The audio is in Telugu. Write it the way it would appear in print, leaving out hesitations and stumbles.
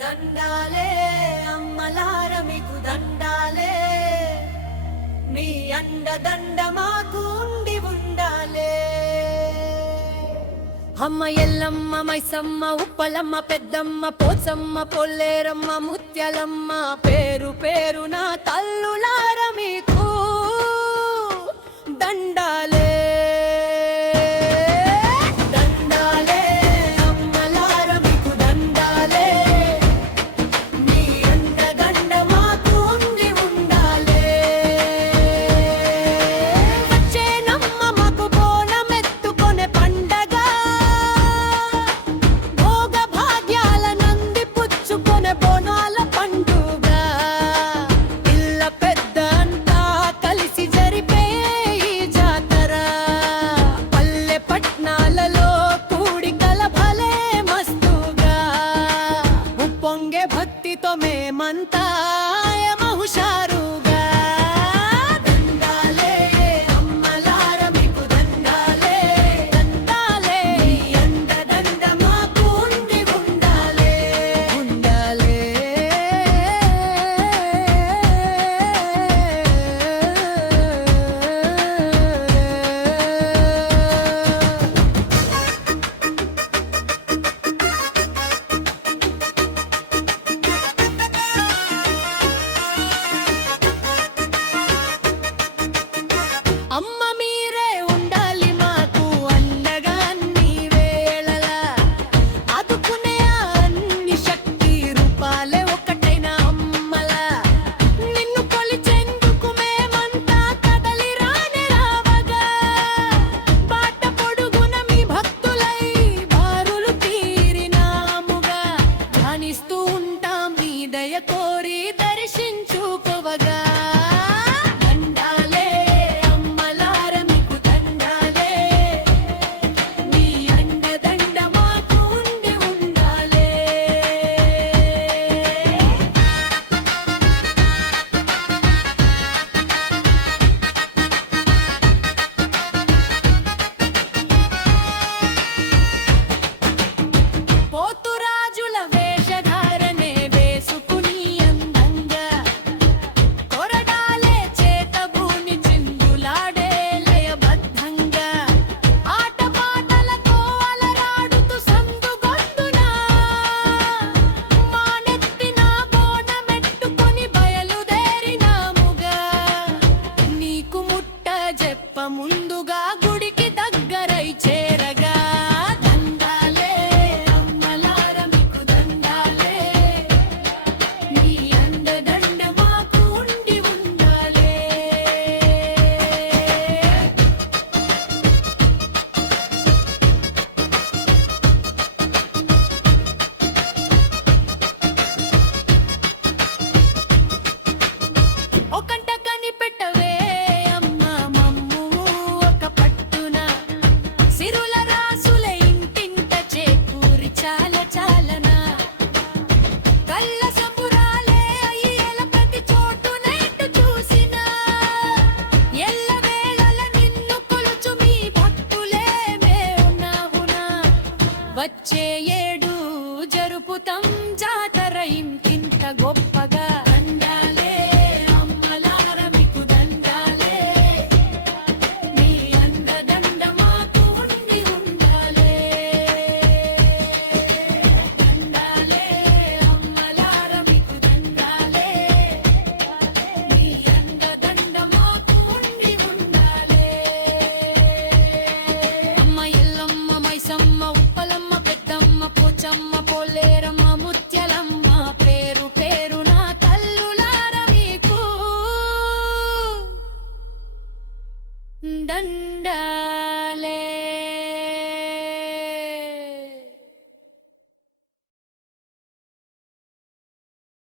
దండాలే అమ్మలార మీకు దండాలే, మీ అండదండ మాకు ఉండి ఉండాలే. అమ్మ ఎల్లమ్మ మైసమ్మ ఉప్పలమ్మ పెద్దమ్మ పోచమ్మ పొల్లేరమ్మ ముత్యాలమ్మ పేరు పేరు నా తల్లులార మీకు దండాలే. భక్తితో మేమంతా హుషారుగా దండాలే అమ్మలార మీకు దండాలే, దండాలే అండదండ మాకు ఉండి ఉండాలే ఉండాలే. అమ్మ మీరే ఉండాలి మాకు అండగా అన్ని వేళలా, ఆదుకునే అన్ని శక్తి రూపాలే ఒకటైన అమ్మలా. నిన్ను కొలిచేందుకు మేమంతా కదలి రానే రావగా, బాట పొడుగున మీ భక్తులై బారులు తీరినాముగా, ధ్యానిస్తూ ఉంటాం మీ దయ కోరి